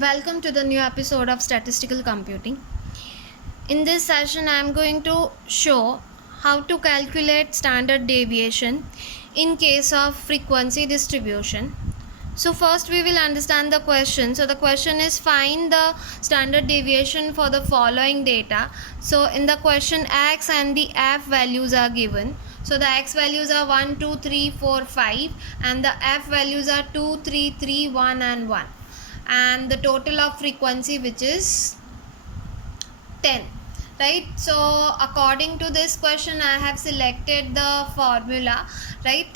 Welcome to the new episode of Statistical Computing. In this session, I am going to show how to calculate standard deviation in case of frequency distribution. So first we will understand the question. So the question is, find the standard deviation for the following data. So in the question, x and the f values are given. So the x values are 1, 2, 3, 4, 5 and the f values are 2, 3, 3, 1 and 1, and the total of frequency, which is 10, right? So according to this question, I have selected the formula, right?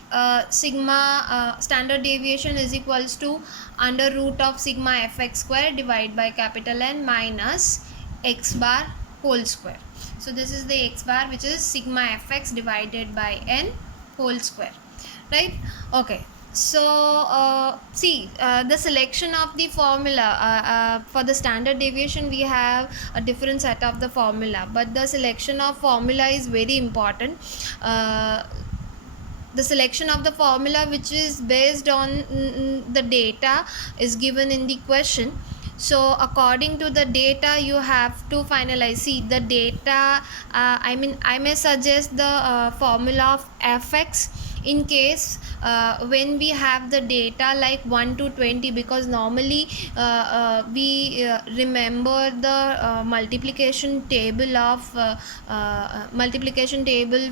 Sigma standard deviation is equals to under root of sigma fx square divided by capital N minus x bar whole square. So this is the x bar, which is sigma fx divided by n whole square, right? Okay. So the selection of the formula for the standard deviation, we have a different set of the formula, but the selection of formula is very important. The selection of the formula, which is based on the data is given in the question. So according to the data, you have to finalize. See the data, I may suggest the formula of fx in case when we have the data like 1 to 20, because normally we remember the multiplication table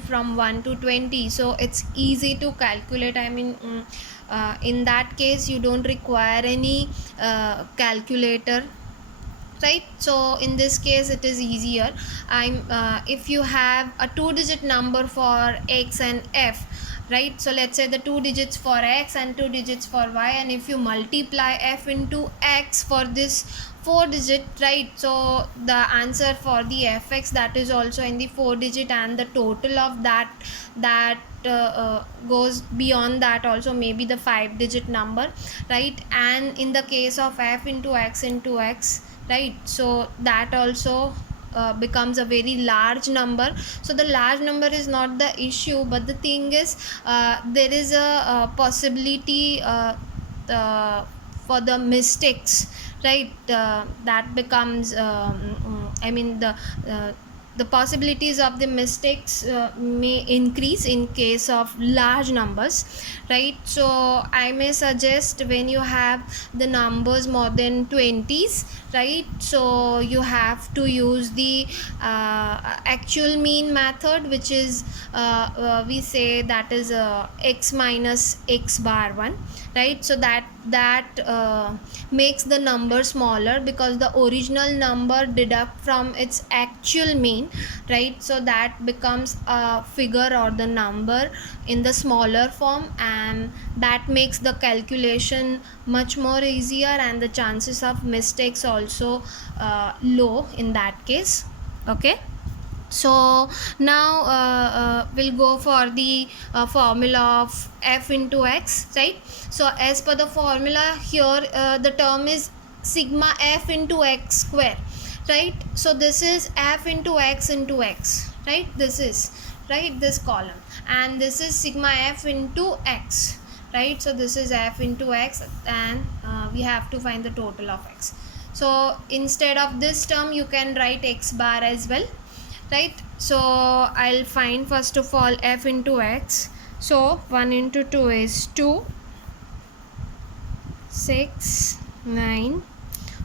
from 1 to 20, so it's easy to calculate. In that case you don't require any calculator, right? So in this case it is easier. If you have a 2-digit number for x and f, right? So let's say the 2 digits for x and 2 digits for y, and if you multiply f into x for this 4 digit, right? So the answer for the fx, that is also in the 4 digit, and the total of that goes beyond that also, maybe the 5-digit number, right? And in the case of f into x, right, so that also becomes a very large number. So the large number is not the issue, but the thing is there is a possibility for the mistakes, right? That becomes the possibilities of the mistakes may increase in case of large numbers, right? So I may suggest, when you have the numbers more than 20s, right, so you have to use the actual mean method, which is we say that is x minus x bar 1, right? So that makes the number smaller, because the original number deduct from its actual mean, right? So that becomes a figure or the number in the smaller form, and that makes the calculation much more easier, and the chances of mistakes also low in that case. Okay. So now we'll go for the formula of f into x, right? So as per the formula here, the term is sigma f into x square, right? So this is f into x, right? This is, right, this column, and this is sigma f into x, right? So this is f into x, and we have to find the total of x. So instead of this term, you can write x bar as well, right? So I'll find first of all f into x. So 1 into 2 is 2, 6, 9,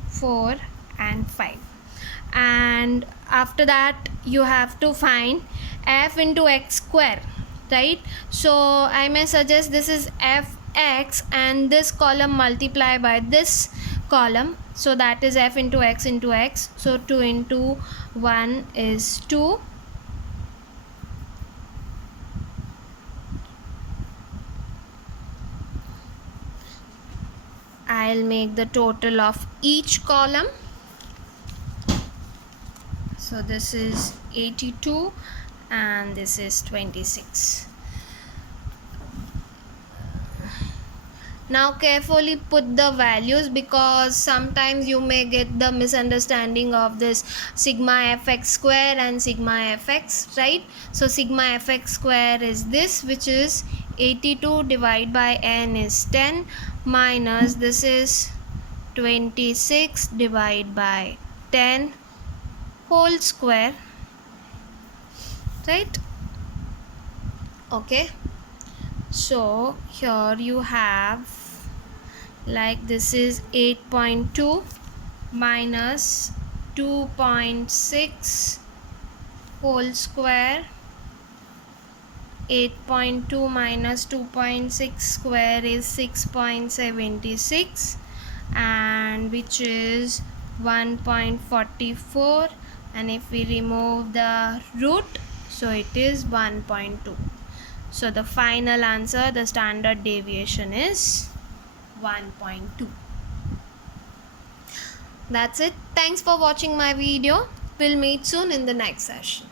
4 and 5, and after that you have to find f into x square, right? So I may suggest this is fx, and this column multiply by this column, so that is f into x into x. So 2 into 1 is 2, I'll make the total of each column. So this is 82 and this is 26. Now carefully put the values, because sometimes you may get the misunderstanding of this sigma fx square and sigma fx, right? So sigma fx square is this, which is 82 divided by n is 10, minus this is 26 divided by 10 whole square, right? Okay, so here you have, like, this is 8.2 minus 2.6 whole square. 8.2 minus 2.6 square is 6.76, and which is 1.44, and if we remove the root, so it is 1.2. So the final answer, the standard deviation, is 1.2. That's it. Thanks for watching my video. We'll meet soon in the next session.